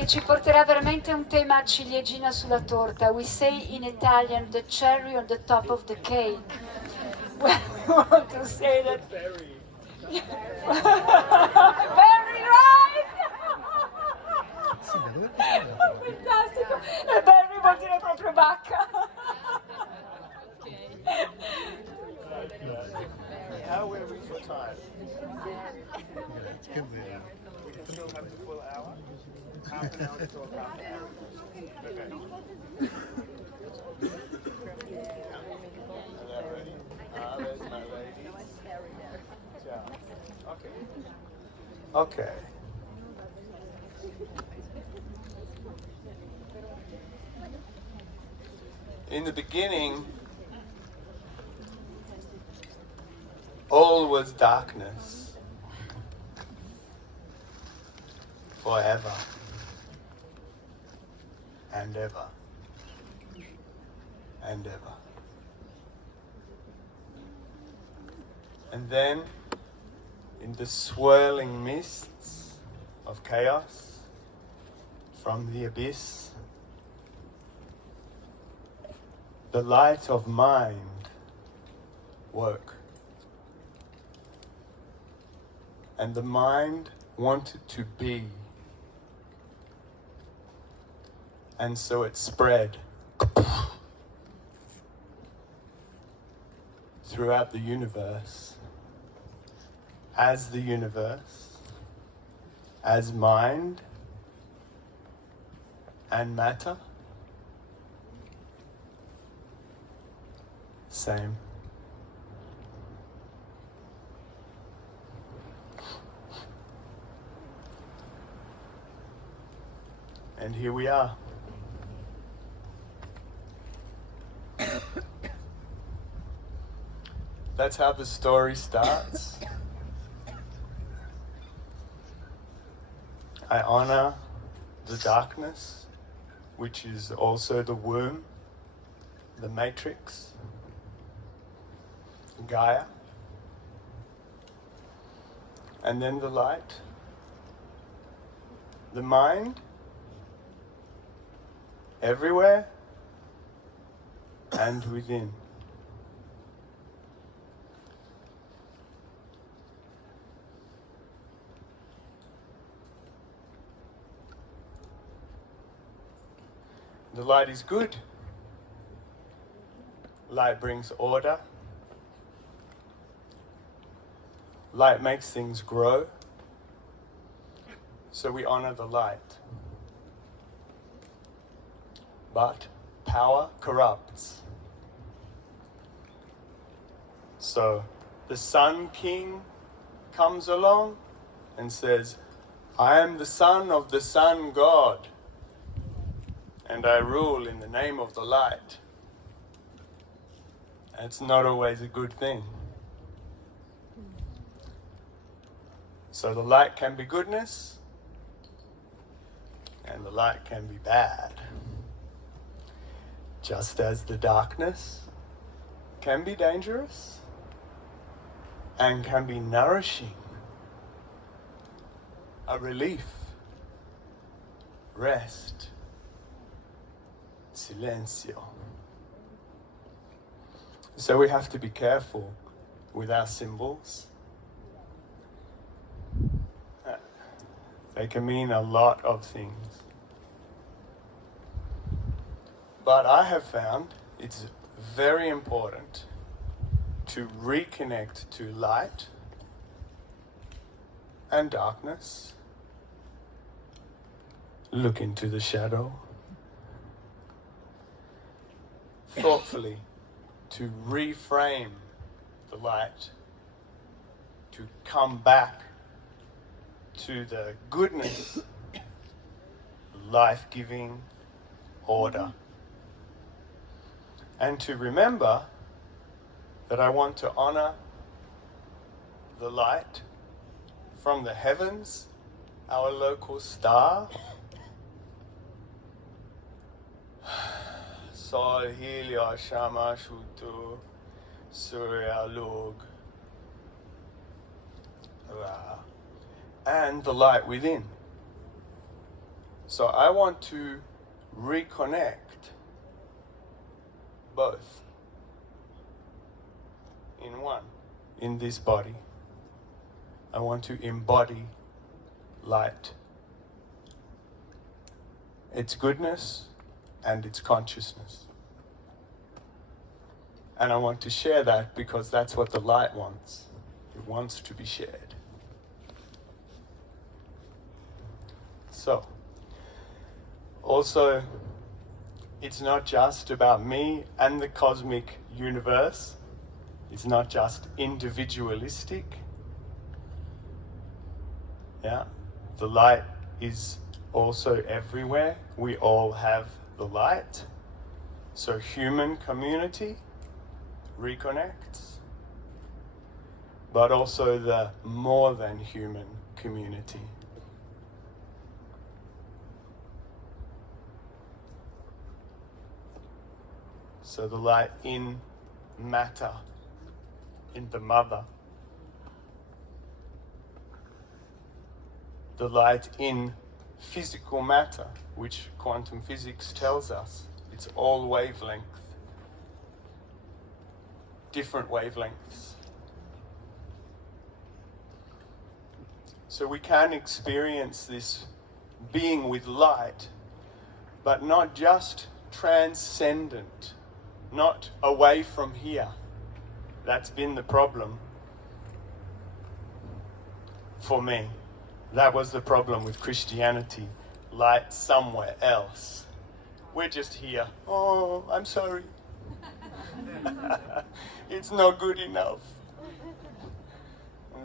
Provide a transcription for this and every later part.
che ci porterà veramente un tema ciliegina sulla torta. We say in Italian the cherry on the top of the cake. Well, we want to say that. Very right! Fantastico! E Berry vuol dire proprio bacca. How are we for time? We can still have the full hour. Half an hour to talk, half an hour. Okay. Are they ready? There's my lady. Ciao. Okay. Okay. In the beginning, all was darkness forever and ever and ever. And then, in the swirling mists of chaos from the abyss, the light of mind woke. And the mind wanted to be. And so it spread throughout the universe, as mind and matter. Same. And here we are. That's how the story starts. I honor the darkness, which is also the womb, the matrix, Gaia, and then the light, the mind, everywhere and within. The light is good. Light brings order. Light makes things grow. So we honor the light. But power corrupts. So the Sun King comes along and says, I am the son of the Sun God, and I rule in the name of the light. And it's not always a good thing. So the light can be goodness, and the light can be bad. Just as the darkness can be dangerous and can be nourishing, a relief, rest, silencio. So we have to be careful with our symbols. They can mean a lot of things. But I have found it's very important to reconnect to light and darkness. Look into the shadow. Thoughtfully, to reframe the light, to come back to the goodness, life-giving order. And to remember that I want to honor the light from the heavens, our local star. Sol, Helio, Shama, Shutu, Surya, Lug, Ra, and the light within. So I want to reconnect both in one, in this body. I want to embody light, its goodness and its consciousness. And I want to share that because that's what the light wants. It wants to be shared. So, also, it's not just about me and the cosmic universe. It's not just individualistic. Yeah, the light is also everywhere. We all have the light. So human community reconnects, but also the more than human community. So the light in matter, in the mother. The light in physical matter, which quantum physics tells us. It's all wavelength, different wavelengths. So we can experience this being with light, but not just transcendent, not away from here. That's been the problem for me. That was the problem with Christianity. Light somewhere else. We're just here. Oh, I'm sorry. It's not good enough.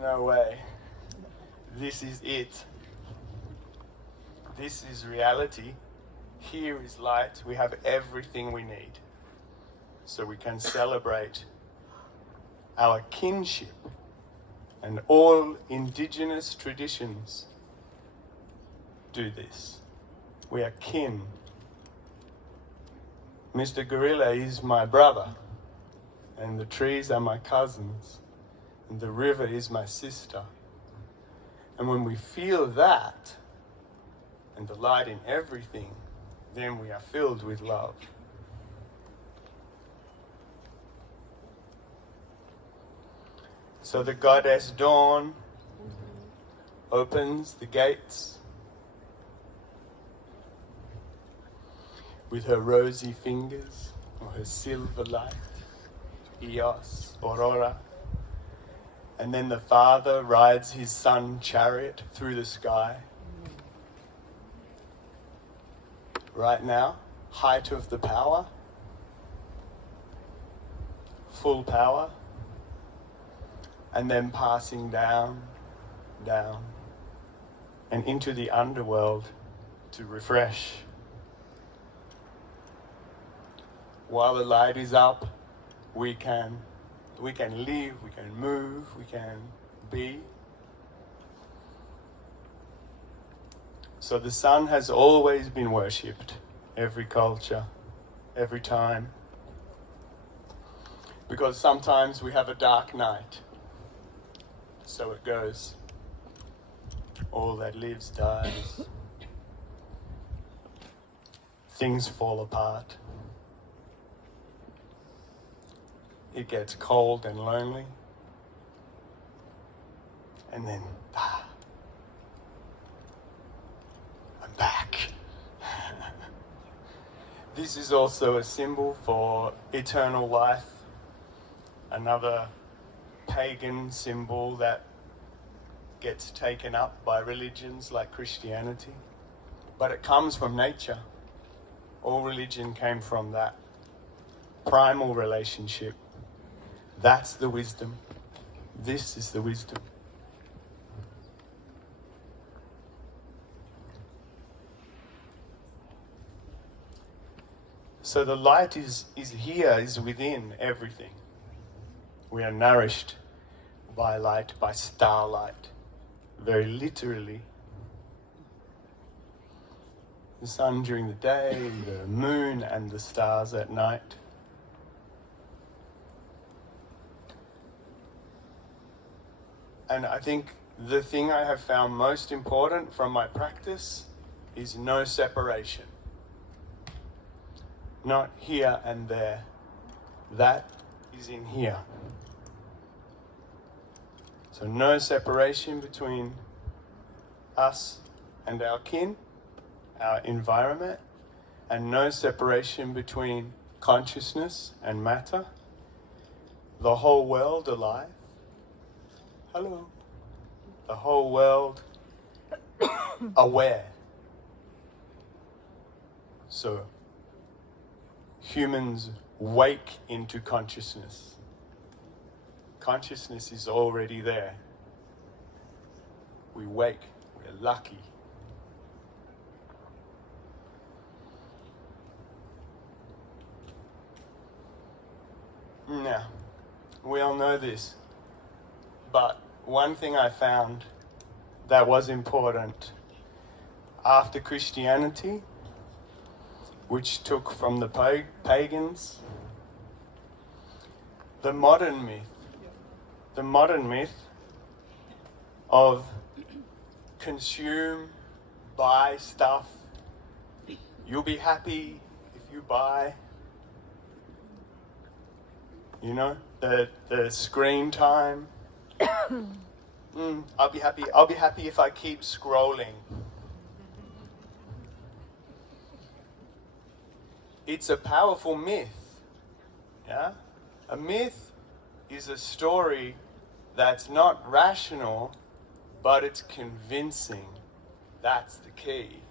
No way. This is it. This is reality. Here is light. We have everything we need. So we can celebrate our kinship. And all indigenous traditions do this. We are kin. Mr. Gorilla is my brother, and the trees are my cousins, and the river is my sister. And when we feel that, and the light in everything, then we are filled with love. So the goddess Dawn opens the gates with her rosy fingers, or her silver light, Eos, Aurora. And then the father rides his sun chariot through the sky. Right now, height of the power, full power. And then passing down, down, and into the underworld to refresh. While the light is up, we can live, we can move, we can be. So the sun has always been worshipped, every culture, every time. Because sometimes we have a dark night. So it goes. All that lives dies. Things fall apart. It gets cold and lonely. And then, I'm back. This is also a symbol for eternal life. Another pagan symbol that gets taken up by religions like Christianity. But it comes from nature. All religion came from that primal relationship. That's the wisdom. This is the wisdom. So the light is here, is within everything. We are nourished by light, by starlight, very literally. The sun during the day, the moon and the stars at night. And I think the thing I have found most important from my practice is no separation. Not here and there. That is in here. So no separation between us and our kin, our environment, and no separation between consciousness and matter. The whole world alive. Hello. The whole world aware. So humans wake into consciousness. Consciousness is already there. We wake. We're lucky. Now, we all know this, but one thing I found that was important after Christianity, which took from the pagans, the modern myth of consume, buy stuff, you'll be happy if you buy. You know, the screen time. I'll be happy if I keep scrolling. It's a powerful myth. Yeah? A myth is a story that's not rational, but it's convincing. That's the key.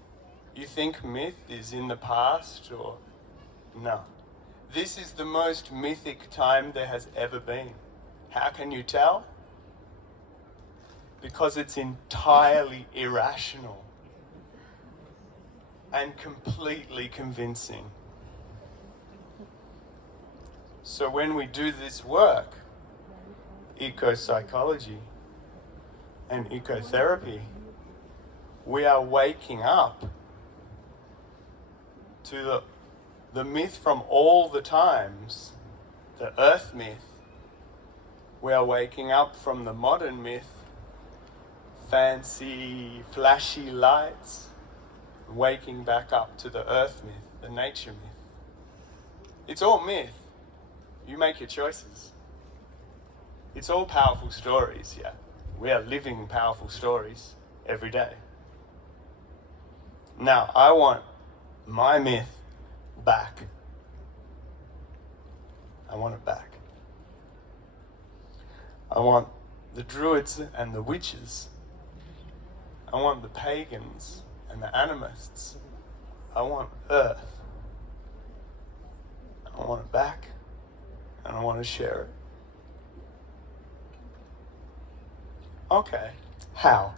You think myth is in the past or no? This is the most mythic time there has ever been. How can you tell? Because it's entirely irrational and completely convincing. So when we do this work, ecopsychology and ecotherapy, we are waking up to the myth from all the times, the earth myth. We are waking up from the modern myth, fancy, flashy lights, waking back up to the earth myth, the nature myth. It's all myth. You make your choices. It's all powerful stories, yeah. We are living powerful stories every day. Now, I want my myth back. I want it back. I want the druids and the witches. I want the pagans and the animists. I want earth. I want it back, and I want to share it. Okay, how?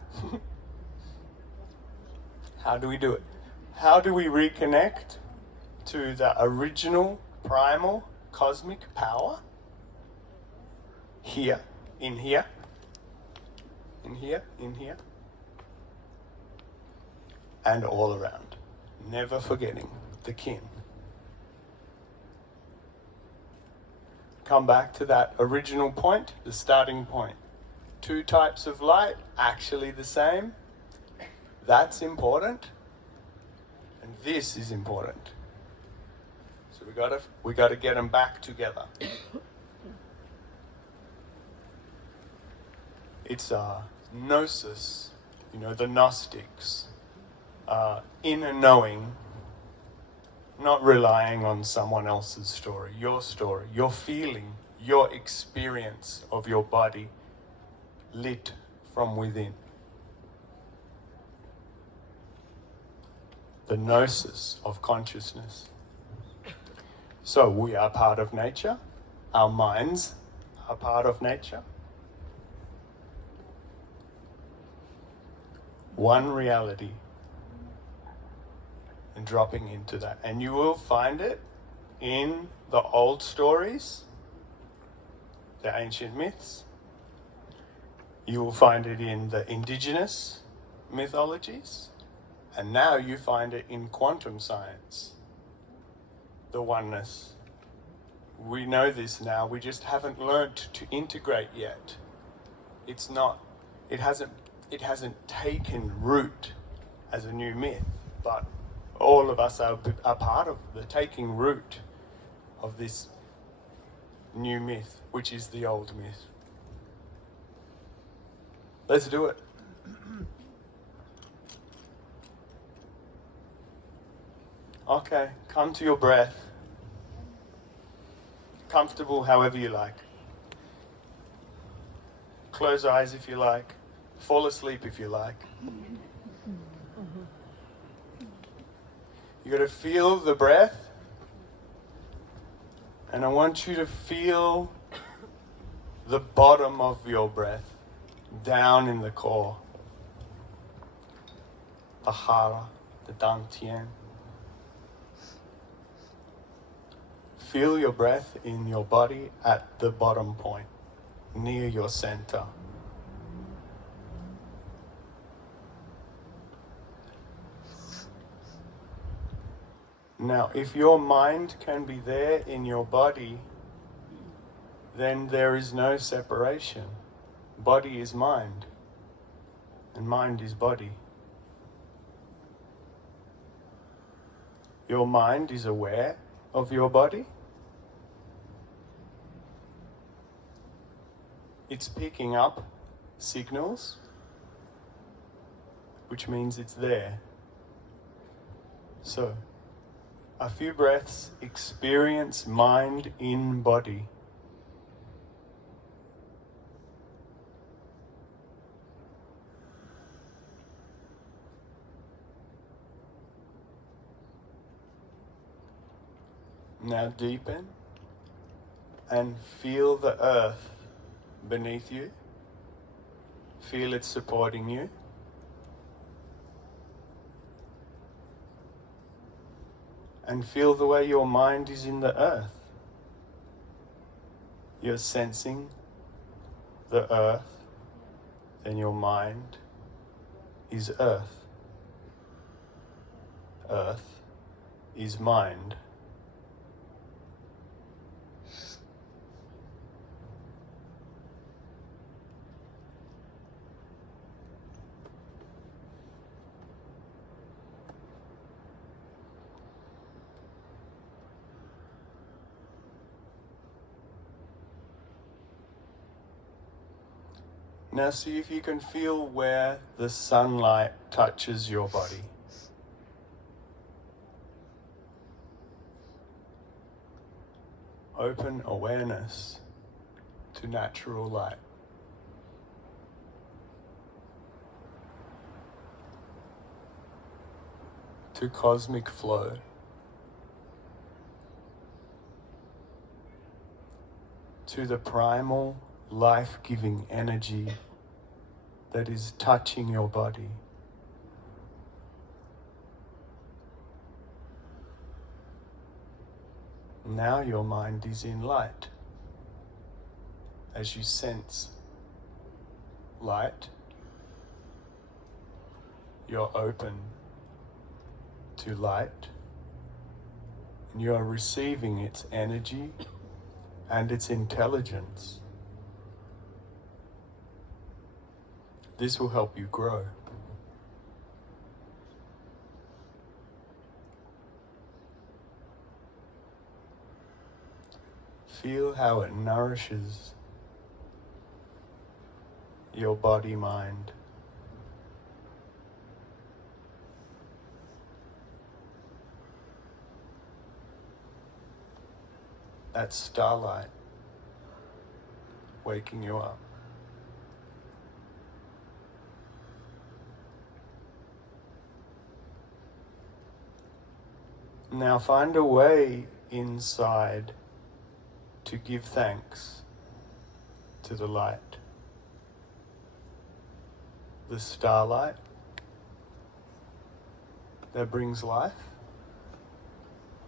How do we do it? How do we reconnect to the original, primal, cosmic power? Here, in here, in here, in here, and all around. Never forgetting the kin. Come back to that original point, the starting point. Two types of light, actually the same. That's important. And this is important. So we gotta get them back together. It's gnosis, you know, the Gnostics, inner knowing, not relying on someone else's story, your feeling, your experience of your body lit from within. The gnosis of consciousness. So we are part of nature. Our minds are part of nature. One reality. And dropping into that. And you will find it in the old stories, the ancient myths. You will find it in the indigenous mythologies. And now you find it in quantum science, the oneness. We know this now, we just haven't learned to integrate yet. It hasn't taken root as a new myth, but all of us are part of the taking root of this new myth, which is the old myth. Let's do it. Okay, come to your breath. Comfortable however you like. Close eyes if you like. Fall asleep if you like. You got to feel the breath, and I want you to feel the bottom of your breath down in the core. The hara, the dantian. Feel your breath in your body at the bottom point, near your center. Now, if your mind can be there in your body, then there is no separation. Body is mind, and mind is body. Your mind is aware of your body. It's picking up signals, which means it's there. So, a few breaths, experience mind in body. Now deepen and feel the earth beneath you. Feel it supporting you. And feel the way your mind is in the earth. You're sensing the earth, then your mind is earth. Earth is mind. Now see if you can feel where the sunlight touches your body. Open awareness to natural light. To cosmic flow. To the primal, life-giving energy that is touching your body. Now your mind is in light. As you sense light, you're open to light, and you are receiving its energy and its intelligence. This will help you grow. Feel how it nourishes your body, mind. That starlight waking you up. Now find a way inside to give thanks to the light. The starlight that brings life,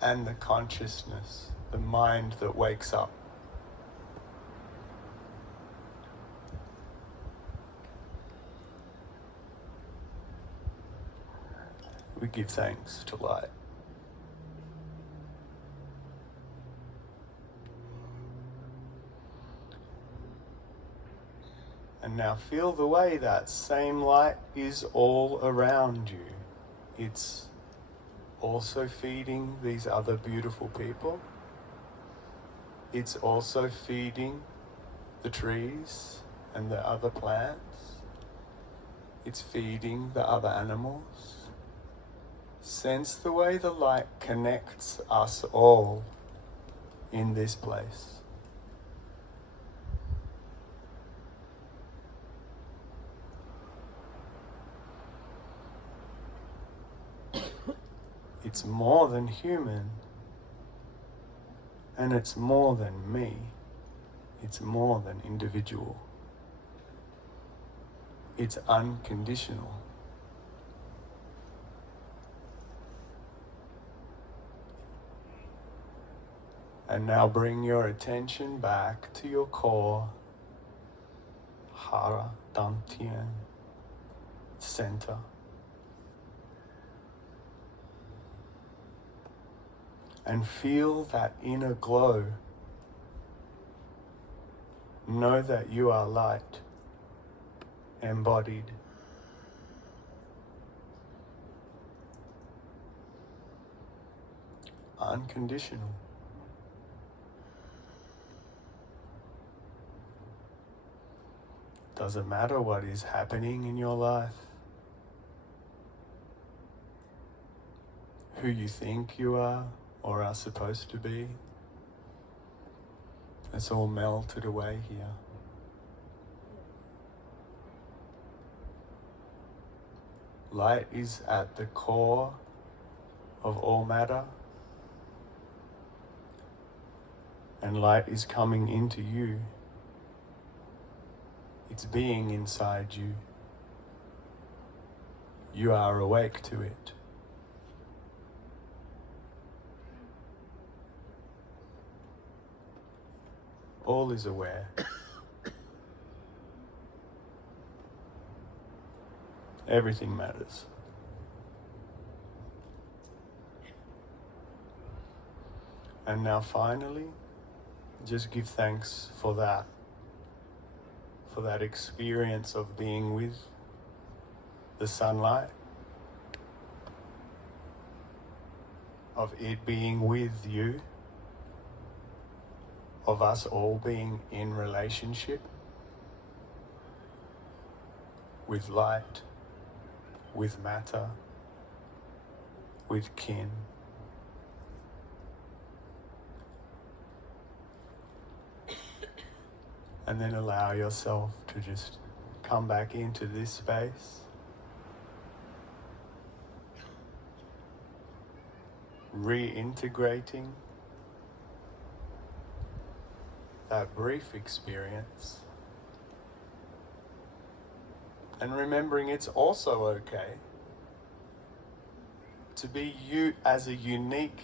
and the consciousness, the mind that wakes up. We give thanks to light. And now feel the way that same light is all around you. It's also feeding these other beautiful people. It's also feeding the trees and the other plants. It's feeding the other animals. Sense the way the light connects us all in this place. It's more than human, and it's more than me. It's more than individual. It's unconditional. And now bring your attention back to your core, Hara Dantian, center. And feel that inner glow. Know that you are light, embodied. Unconditional. Doesn't matter what is happening in your life, who you think you are or are supposed to be. It's all melted away here. Light is at the core of all matter, and light is coming into you. It's being inside you. You are awake to it. All is aware. Everything matters. And now finally, just give thanks for that experience of being with the sunlight, of it being with you, of us all being in relationship with light, with matter, with kin. And then allow yourself to just come back into this space. Reintegrating that brief experience. And remembering it's also okay to be you as a unique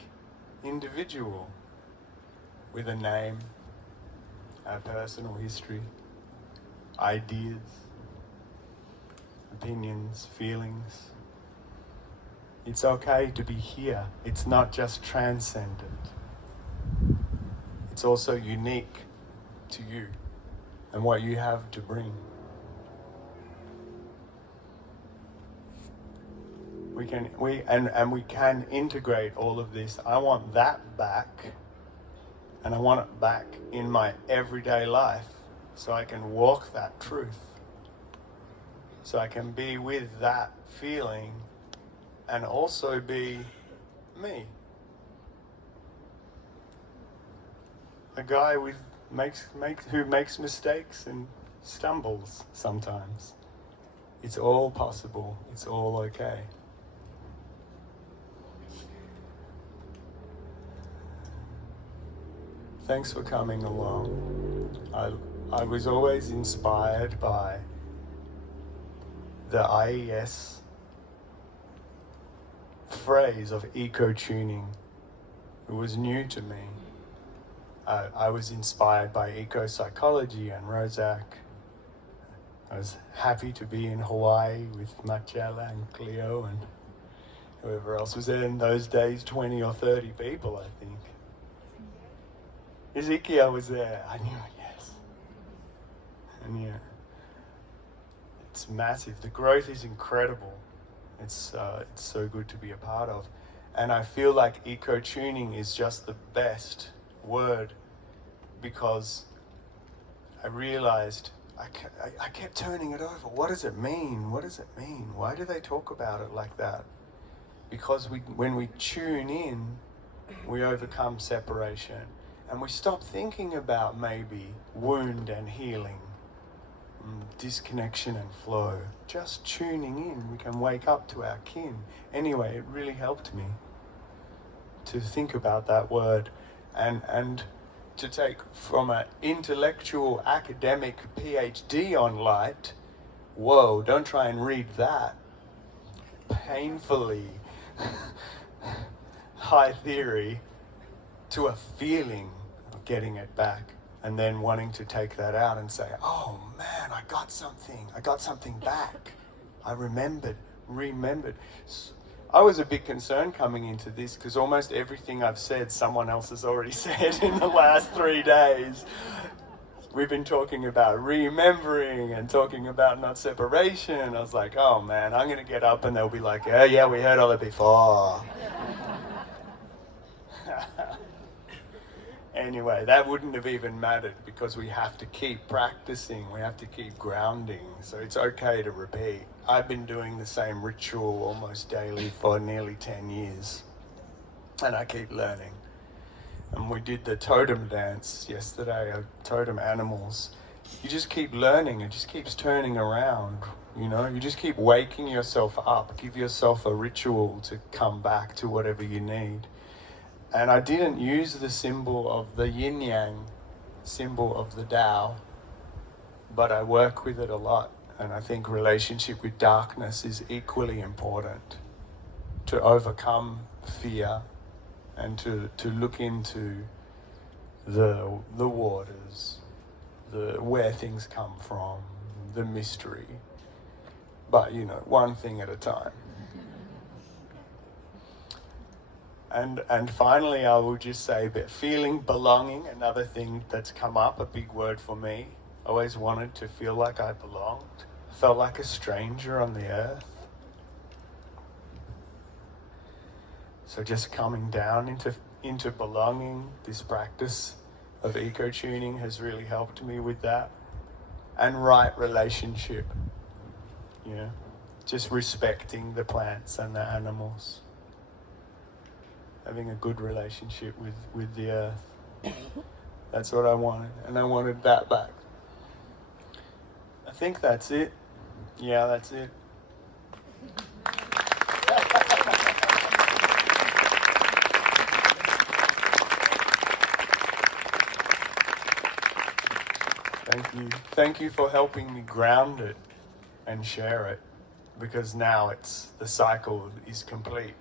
individual with a name, a personal history, ideas, opinions, feelings. It's okay to be here. It's not just transcendent. It's also unique to you and what you have to bring. We can integrate all of this. I want that back, and I want it back in my everyday life so I can walk that truth. So I can be with that feeling and also be me. A guy who makes mistakes and stumbles sometimes. It's all possible. It's all okay. Thanks for coming along. I was always inspired by the IES phrase of eco-tuning. It was new to me. I was inspired by ecopsychology and Rozak. I was happy to be in Hawaii with Marcella and Cleo and whoever else was there in those days, 20 or 30 people, I think. Ezekiel was there. I knew it, yes. And yeah, it's massive. The growth is incredible. It's so good to be a part of. And I feel like eco-tuning is just the best word, because I realized I kept turning it over. What does it mean? What does it mean? Why do they talk about it like that? Because when we tune in, we overcome separation. And we stop thinking about maybe wound and healing, disconnection and flow. Just tuning in, we can wake up to our kin. Anyway, it really helped me to think about that word, and to take from an intellectual academic PhD on light, whoa, don't try and read that, painfully high theory, to a feeling of getting it back, and then wanting to take that out and say, oh man, I got something back. I remembered. I was a bit concerned coming into this, because almost everything I've said, someone else has already said in the last 3 days. We've been talking about remembering and talking about not separation. I was like, oh man, I'm going to get up and they'll be like, oh yeah, we heard all it before. Anyway, that wouldn't have even mattered, because we have to keep practicing, we have to keep grounding, so it's okay to repeat. I've been doing the same ritual almost daily for nearly 10 years, and I keep learning. And we did the totem dance yesterday, totem animals. You just keep learning, it just keeps turning around, you know? You just keep waking yourself up, give yourself a ritual to come back to whatever you need. And I didn't use the symbol of the yin-yang, symbol of the Tao, but I work with it a lot. And I think relationship with darkness is equally important to overcome fear and to look into the waters, where things come from, the mystery. But, you know, one thing at a time. And finally, I will just say that feeling belonging, another thing that's come up, a big word for me. I always wanted to feel like I belonged. I felt like a stranger on the earth. So just coming down into belonging, this practice of eco-tuning has really helped me with that. And right relationship, you know, just respecting the plants and the animals. Having a good relationship with the earth. That's what I wanted, and I wanted that back. I think that's it. Yeah, that's it. Thank you. Thank you for helping me ground it and share it, because now the cycle is complete.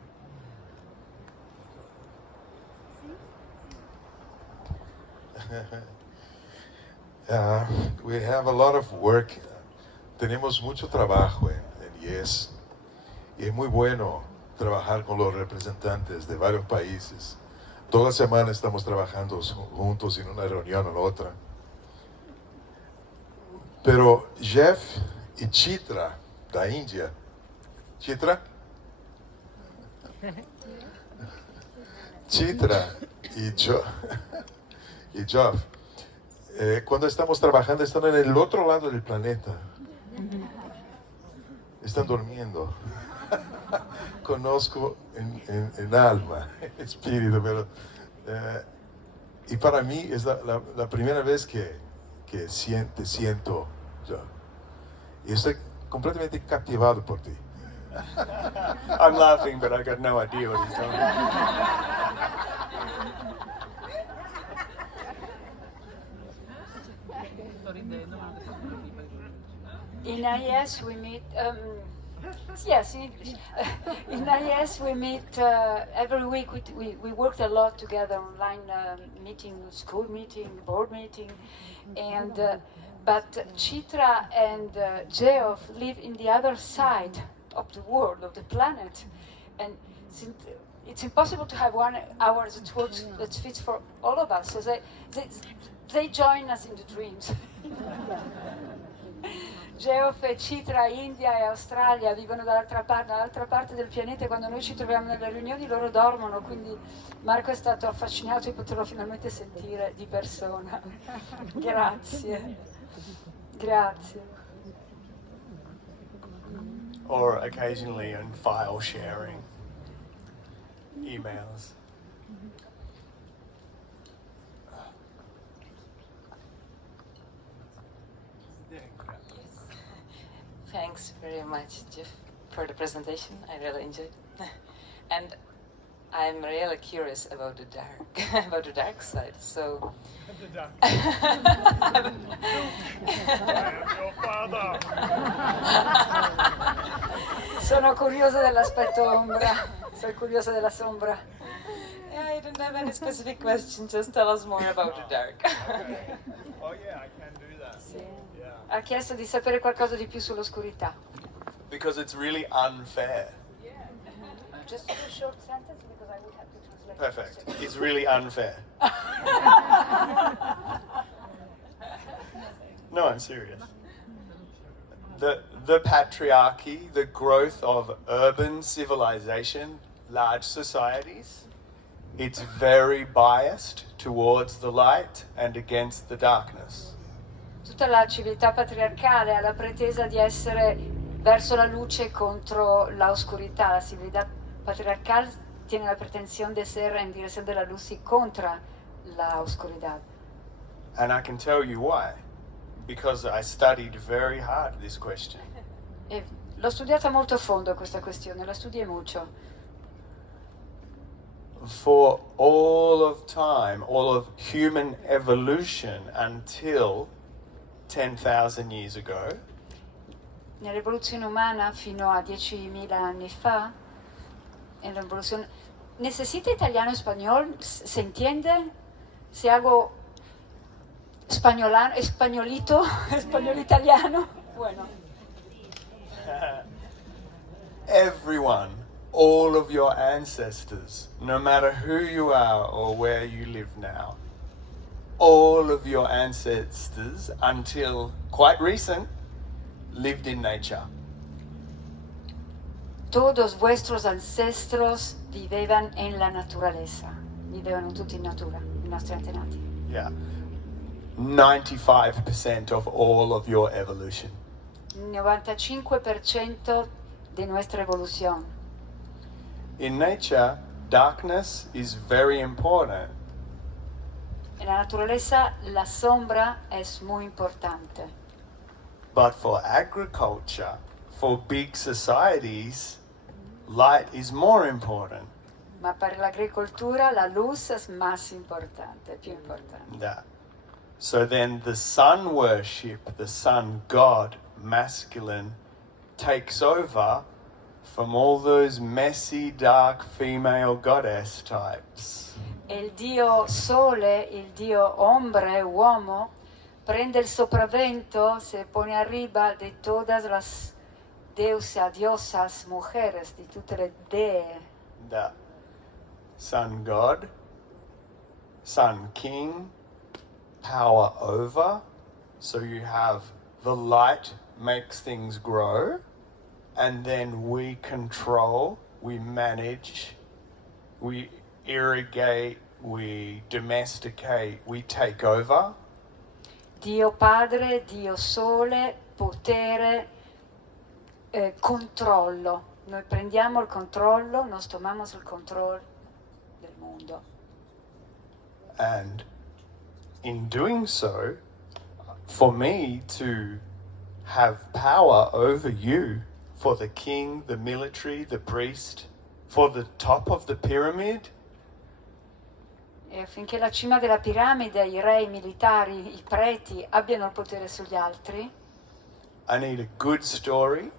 We have a lot of work. Tenemos mucho trabajo en Yes. Y es muy bueno trabajar con los representantes de varios países. Toda semana estamos trabajando juntos en una reunión o en otra. Pero Geoff y Chitra, da India. Chitra? Chitra y Geoff, cuando estamos trabajando, están en el otro lado del planeta. Están durmiendo. Conozco en alma, espíritu, pero... y para mí es la primera vez que siento yo. Y estoy completamente captivado por ti. I'm laughing, but I got no idea what he's talking In IS we meet, yes, in English. In IS we meet every week. We worked a lot together, online meeting, school meeting, board meeting, and but Chitra and Geoff live in the other side of the world, of the planet, and it's impossible to have 1 hour that works, that fits for all of us. So they join us in the dreams. Geoff e Citra, India e Australia, vivono dall'altra parte del pianeta e quando noi ci troviamo nelle riunioni loro dormono, quindi Marco è stato affascinato di poterlo finalmente sentire di persona. Grazie. Grazie. Or occasionally in file sharing, emails. Thanks very much, Geoff, for the presentation. I really enjoyed it. And I'm really curious about the dark, about the dark side. So. The dark. I am your father. Sono curiosa dell'aspetto ombra. Sono curiosa della sombra. Yeah, I don't have any specific question. Just tell us more about the dark. Okay. Oh yeah, I can do that. Sì. Yeah. Ha chiesto di sapere qualcosa di più sull'oscurità. Because it's really unfair. Just a short sentence because I would have to translate. Perfect. It's really unfair. No, I'm serious. The patriarchy, the growth of urban civilization, large societies, it's very biased towards the light and against the darkness. Tutta la civiltà patriarcale ha la pretesa di essere verso la luce contro la oscuridad. La civiltà patriarcal tiene la pretensión de ser en dirección de la luz y contra la oscuridad. And I can tell you why. Because I studied very hard this question. E l'ho studiata molto a fondo questa questione, la studiai molto. For all of time, all of human evolution until 10,000 years ago, Nell'evoluzione umana fino a 10.000 anni fa, en la evolución... ¿Necesita italiano y español? ¿Se entiende? Si hago españolito, español italiano? Bueno. everyone, all of your ancestors, no matter who you are or where you live now, all of your ancestors, until quite recent, lived in nature. Todos vuestros ancestros vivevano en la naturaleza, vivevano tutti in natura, i nostri antenati. Yeah. 95% of all of your evolution. Il 95% di nuestra evolución. In nature, darkness is very important. En la naturaleza la sombra es muy importante. But for agriculture, for big societies, light is more important. Ma per l'agricoltura la luz es más importante, più importante. Yeah. So then the sun worship, the sun god, masculine, takes over from all those messy, dark female goddess types. E il dio sole, il dio hombre, uomo, prende il sopravvento, se pone arriba de todas las diosas, mujeres, di tutte le dee. The sun god, sun king, power over. So you have the light makes things grow, and then we control, we manage, we irrigate, we domesticate, we take over. Dio padre, Dio sole, potere, controllo. Noi prendiamo il controllo, nos tomamos el control del mundo. And in doing so, for me to have power over you, for the king, the military, the priest, for the top of the pyramid, E affinché la cima della piramide, i re, i militari, i preti abbiano il potere sugli altri, I need a good story,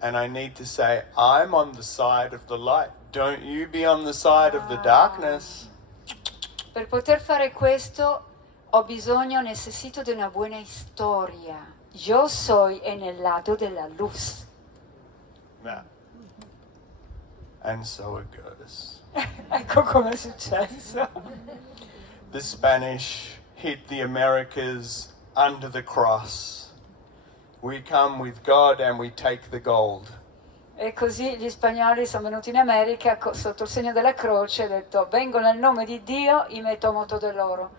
and I need to say, I'm on the side of the light. Don't you be on the side of the darkness. per poter fare questo necesito di una buona storia. Yo soy en el lado de la luz. Yeah. And so it goes. Ecco come è successo. The Spanish hit the Americas under the cross. We come with God and we take the gold. E così gli spagnoli sono venuti in America sotto il segno della croce e hanno detto: vengo nel nome di Dio, y me tomo todo l'oro.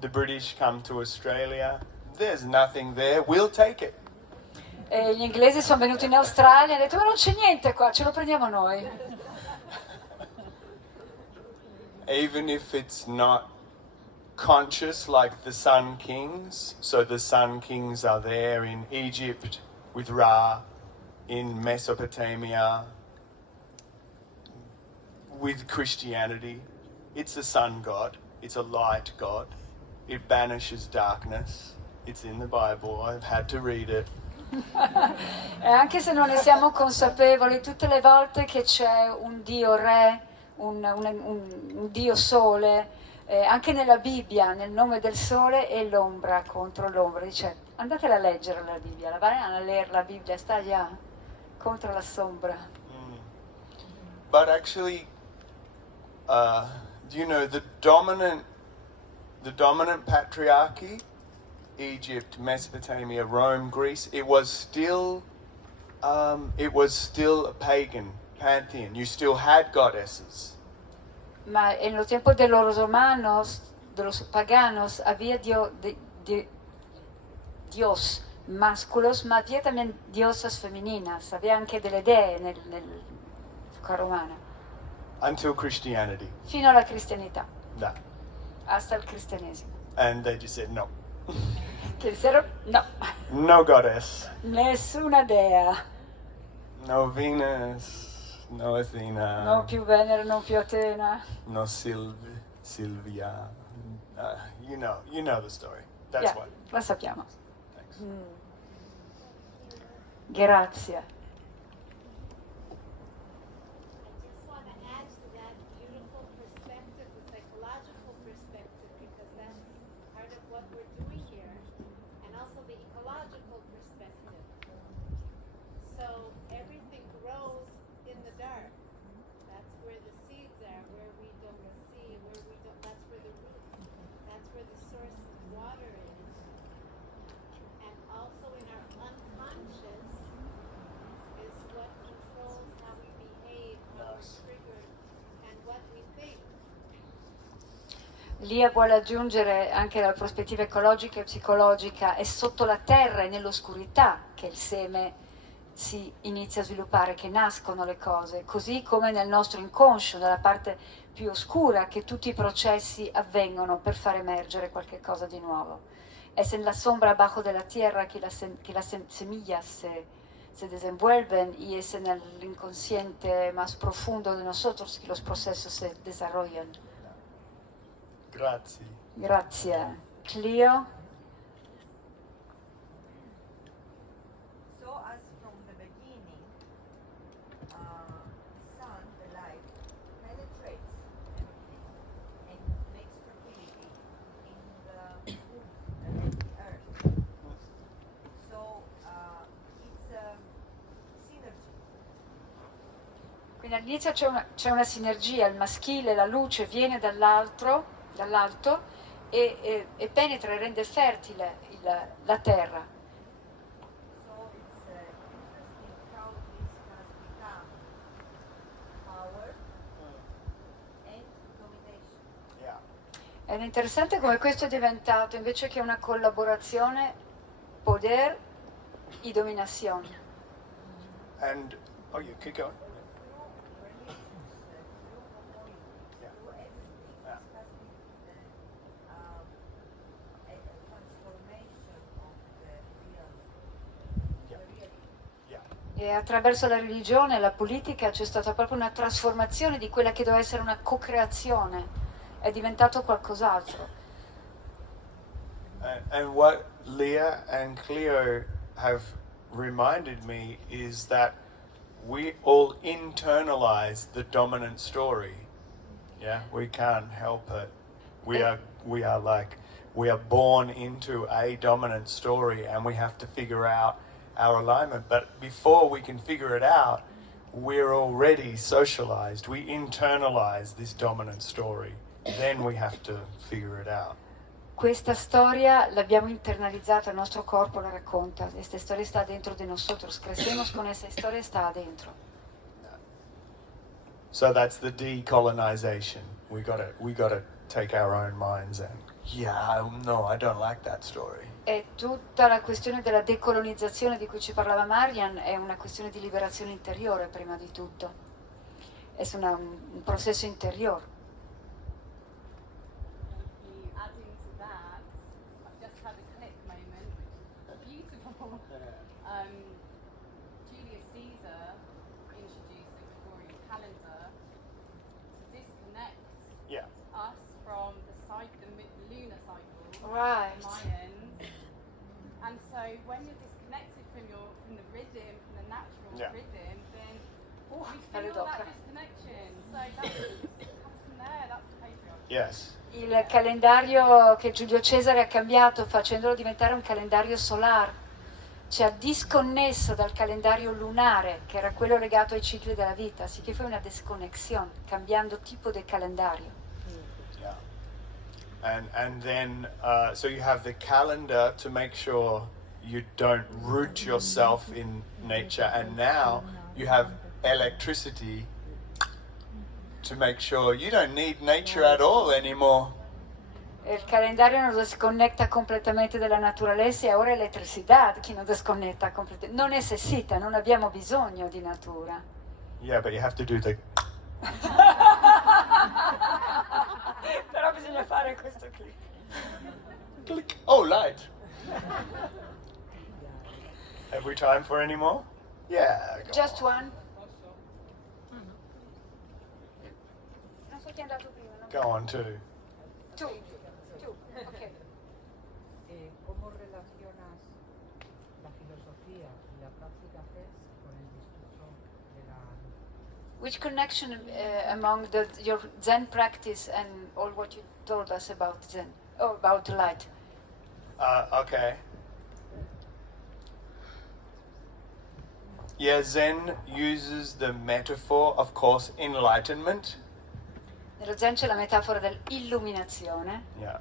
The British come to Australia. There's nothing there. We'll take it. E gli inglesi sono venuti in Australia e hanno detto: ma non c'è niente qua, ce lo prendiamo noi. Even if it's not conscious like the Sun Kings. So the Sun Kings are there in Egypt with Ra, in Mesopotamia, with Christianity. It's a sun god. It's a light god. It banishes darkness. It's in the Bible. I've had to read it. E anche se non ne siamo consapevoli, tutte le volte che c'è un dio re, un dio sole, anche nella Bibbia, nel nome del sole e l'ombra contro l'ombra, dice andatela a leggere la Bibbia, vayan a leer la Bibbia, sta allá, contro la sombra. But actually, you know, the dominant patriarchy, Egypt, Mesopotamia, Rome, Greece, it was still a pagan pantheon. You still had goddesses. Ma en los tiempos de los romanos, de los paganos, había dios másculos, ma había también diosas femeninas, había anche delle dee nell'epoca romana. Until Christianity. Fino alla cristianità. No. Hasta il cristianesimo. And they just said no. Che dissero no. No goddess. Nessuna dea. No Venus. No Athena. Non più Venere, non più Atena. No Sylvia. You know the story. That's Yeah, why. la sappiamo. Thanks. Grazie. I just want to add to that beautiful perspective, the psychological perspective, because that's part of what we're doing here, and also the ecological perspective. So everything grows in the dark. That's where the seeds are, where we don't see, that's where the roots, that's where the source of water is. And also in our unconscious is what controls how we behave, how we're triggered, and what we think. Lia vuole aggiungere anche la prospettiva ecologica e psicologica, è sotto la terra e nell'oscurità che il seme si inizia a sviluppare, che nascono le cose, così come nel nostro inconscio, nella parte più oscura, che tutti i processi avvengono per far emergere qualche cosa di nuovo. Es en la sombra abajo de la tierra que las semillas se desenvuelven y es en el inconsciente más profundo de nosotros que los procesos se desarrollan. Grazie. Grazie. Clio? So as from the beginning, the sun, the light, penetrates everything and makes fertility in the womb of the earth. So it's a synergy. Quindi all'inizio c'è una sinergia, il maschile, la luce viene dall'alto e penetra e rende fertile la terra. So it's interesting how this has become power and domination. Yeah. Ed è interessante come questo è diventato, invece che una collaborazione, poder y dominación. And you keep going. E attraverso la religione e la politica c'è stata proprio una trasformazione di quella che doveva essere una co-creazione, è diventato qualcos'altro. And what Leah and Cleo have reminded me is that we all internalize the dominant story. Yeah, we can't help it. We are born into a dominant story, and we have to figure out our alignment. But before we can figure it out, we're already socialized. We internalize this dominant story. Then we have to figure it out. questa storia l'abbiamo internalizzata, il nostro corpo la racconta, esta historia está dentro de nosotros, crecemos con esa historia, está adentro. So that's the decolonization. We gotta take our own minds and no, I don't like that story. E tutta la questione della decolonizzazione di cui ci parlava Marian è una questione di liberazione interiore prima di tutto, è un processo interiore. Adding to that, I've just had a click moment, beautiful. Julius Caesar introduced the Gregorian calendar to disconnect us from the lunar cycle, Right. the Mayans. And so when you're disconnected from the rhythm, from the natural rhythm, then we feel that disconnection. So that comes from there, that's the patriarchy. Yes. Il calendario che Giulio Cesare ha cambiato facendolo diventare un calendario solare ci ha disconnesso dal calendario lunare, che era quello legato ai cicli della vita, sì che fu una disconnexione, cambiando tipo di calendario. Yeah. And then so you have the calendar to make sure you don't root yourself in nature, and now you have electricity to make sure you don't need nature at all anymore. Il calendario nos desconecta completamente dalla naturaleza e ora elettricidad che nos desconecta completamente. Non necessita, non abbiamo bisogno di natura. Yeah, but you have to do the Però bisogna fare questo click. click. Oh, light. Have we time for any more? Yeah. Go Just on. one. Non so chi è andato prima. No? Go on too. Two. Ok. ¿Cómo relacionas la filosofía y la práctica FES con el discurso de la... Which connection among your Zen practice and all what you told us about Zen, or about the light? Okay. Yeah, Zen uses the metaphor, of course, enlightenment. Nello Zen c'è la metafora dell'illuminazione, Yeah.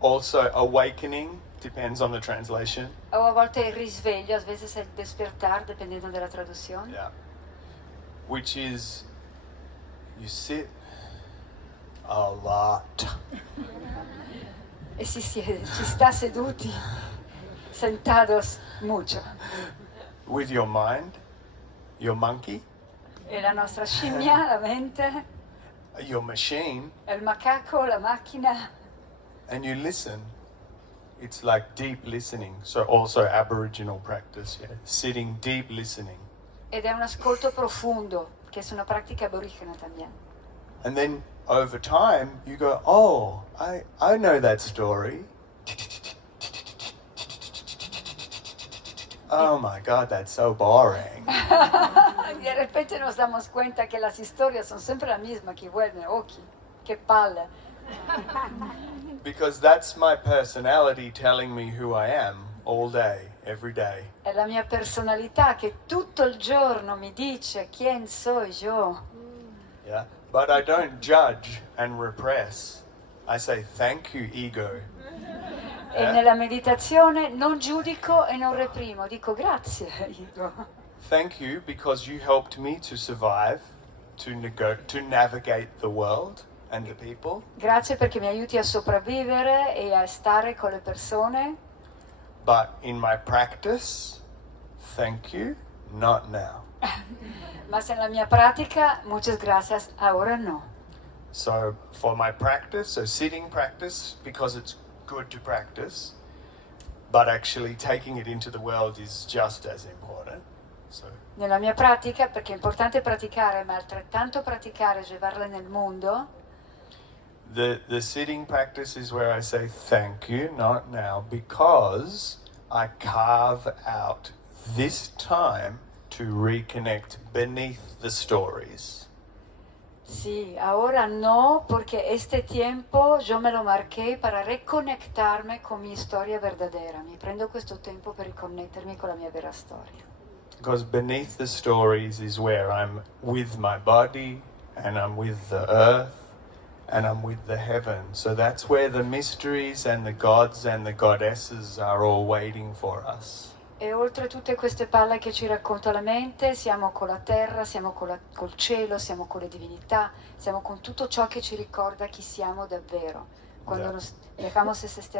Also, awakening depends on the translation. o a volte il risveglio, a veces el despertar, dependendo della traduzione. Yeah. Which is, you sit a lot. E si siede, ci sta seduti, sentados mucho. With your mind, your monkey, E la nostra scimmia, la mente, your machine, il macaco, la macchina, and you listen. It's like deep listening. So also Aboriginal practice, yeah. Sitting, deep listening. ed è un ascolto profondo, che è una pratica aborigena también. And then over time you go, oh, I know that story. Oh my God, that's so boring. Y de repente nos damos cuenta que las historias son siempre la misma, que vuelven, occhi, che palle. Because that's my personality telling me who I am all day, every day. È la mia personalità che tutto il giorno mi dice chi sono io. Yeah. But I don't judge and repress. I say thank you, ego. E nella meditazione non giudico e non reprimo, dico grazie, ego. Thank you because you helped me to survive, to navigate the world and the people. Grazie perché mi aiuti a sopravvivere e a stare con le persone. But in my practice, thank you, not now. Ma se nella mia pratica, muchas gracias, ahora no. So for my practice, so sitting practice, because it's good to practice, but actually taking it into the world is just as important. So Nella mia pratica, perché è importante praticare, ma altrettanto praticare e llevarla nel mondo, the sitting practice is where I say thank you, not now, because I carve out this time to reconnect beneath the stories. sí, ahora no, porque este tiempo yo me lo marqué para reconectarme con mi storia verdadera. Mi prendo questo tempo per riconnettermi con la mia vera storia. Because beneath the stories is where I'm with my body and I'm with the earth and I'm with the heaven. So that's where the mysteries and the gods and the goddesses are all waiting for us. E oltre tutte queste palle che ci racconta la mente, siamo con la terra, siamo col cielo, siamo con le divinità, siamo con tutto ciò che ci ricorda chi siamo davvero. Cuando nos dejamos esas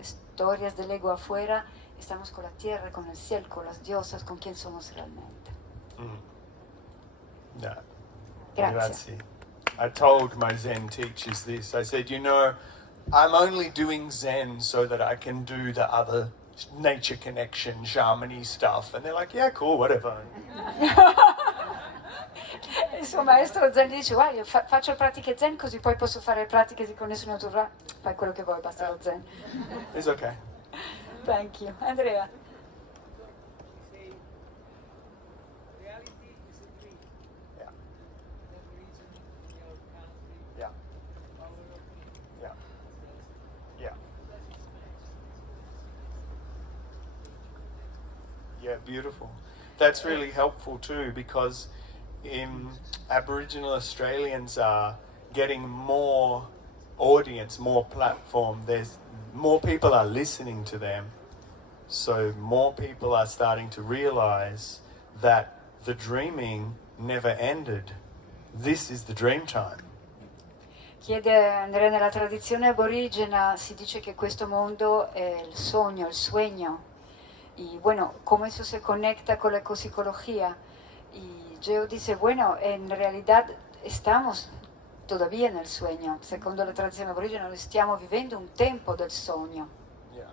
historias del ego afuera, estamos con la tierra, con el cielo, con las diosas, con quien somos realmente. Yeah. Grazie. I told my Zen teachers this. I said, I'm only doing Zen so that I can do the other nature connection, shamani stuff. And they're like, yeah, cool, whatever. Il suo maestro Zen dice, guarda, io faccio pratiche Zen così poi posso fare pratiche di connessione naturale. Fai quello che vuoi, basta lo Zen. It's okay. Thank you. Andrea. Yeah, beautiful. That's really helpful too, because Aboriginal Australians are getting more audience, more platform. There's more people are listening to them, so more people are starting to realize that the dreaming never ended. This is the dream time. Chiede Andrea, nella tradizione aborigena si dice che questo mondo è il sogno, il sueño. Y bueno, cómo eso se conecta con la ecopsicología. Y Geo dice, bueno, en realidad estamos todavía en el sueño. Secondo la tradizione aborigena noi stiamo vivendo un tempo del sogno. Yeah.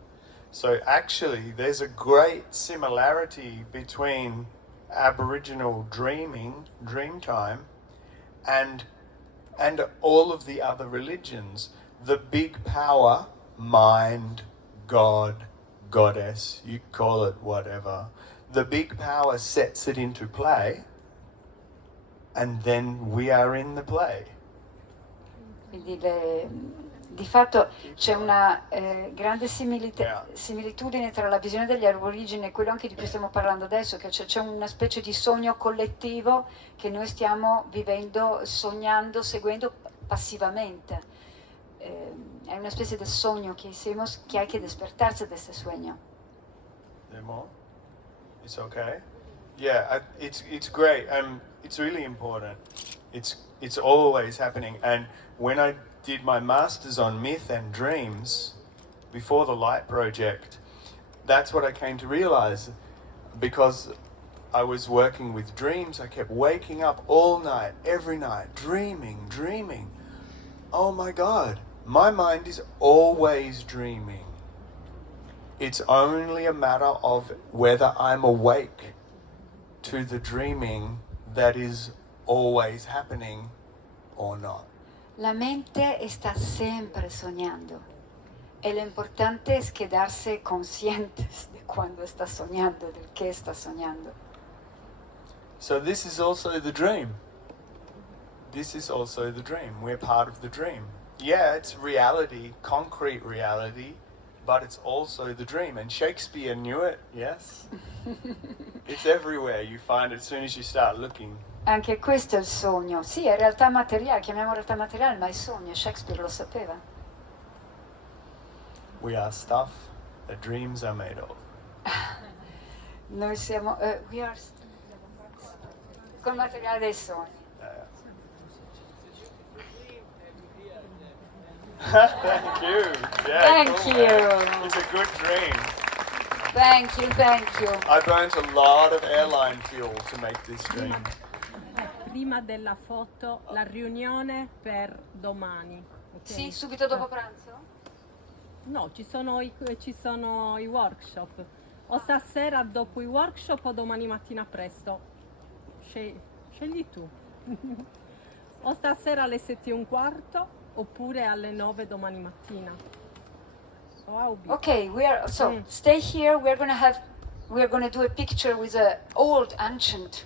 So actually there's a great similarity between Aboriginal dreaming, dream time, and all of the other religions. The big power, mind, God, goddess, you call it whatever, the big power sets it into play, and then we are in the play. Quindi di fatto c'è una grande similitudine tra la visione degli aborigeni e quello anche di cui stiamo parlando adesso, che c'è una specie di sogno collettivo che noi stiamo vivendo, sognando, seguendo passivamente. È una specie di sogno que hicimos, que hay que despertarse de ese sueño. It's okay. Yeah, it's great. It's really important. It's always happening. And when I did my masters on myth and dreams before the Light Project, that's what I came to realize, because I was working with dreams. I kept waking up all night, every night, dreaming. Oh my God. My mind is always dreaming. It's only a matter of whether I'm awake to the dreaming that is always happening or not. La mente está siempre soñando. E lo importante es quedarse conscientes de cuando está soñando, del que está soñando. So this is also the dream. This is also the dream. We're part of the dream. Yeah, it's reality, concrete reality, but it's also the dream. And Shakespeare knew it, yes? It's everywhere. You find it as soon as you start looking. Anche questo è il sogno. Sì, è realtà materiale, chiamiamo realtà materiale, ma è sogno. Shakespeare lo sapeva. We are stuff that dreams are made of. Noi siamo... we are... col materiale dei sogni. Thank you. Yeah, Thank cool, you. man. It's a good dream. Thank you. I burnt a lot of airline fuel to make this dream. Prima della foto, la riunione per domani. Okay? Sì, subito dopo pranzo? No, ci sono i workshop. O stasera dopo i workshop o domani mattina presto. Scegli tu. O stasera alle 7:15 oppure alle 9 domani mattina. Okay, stay here. We're gonna do a picture with an old ancient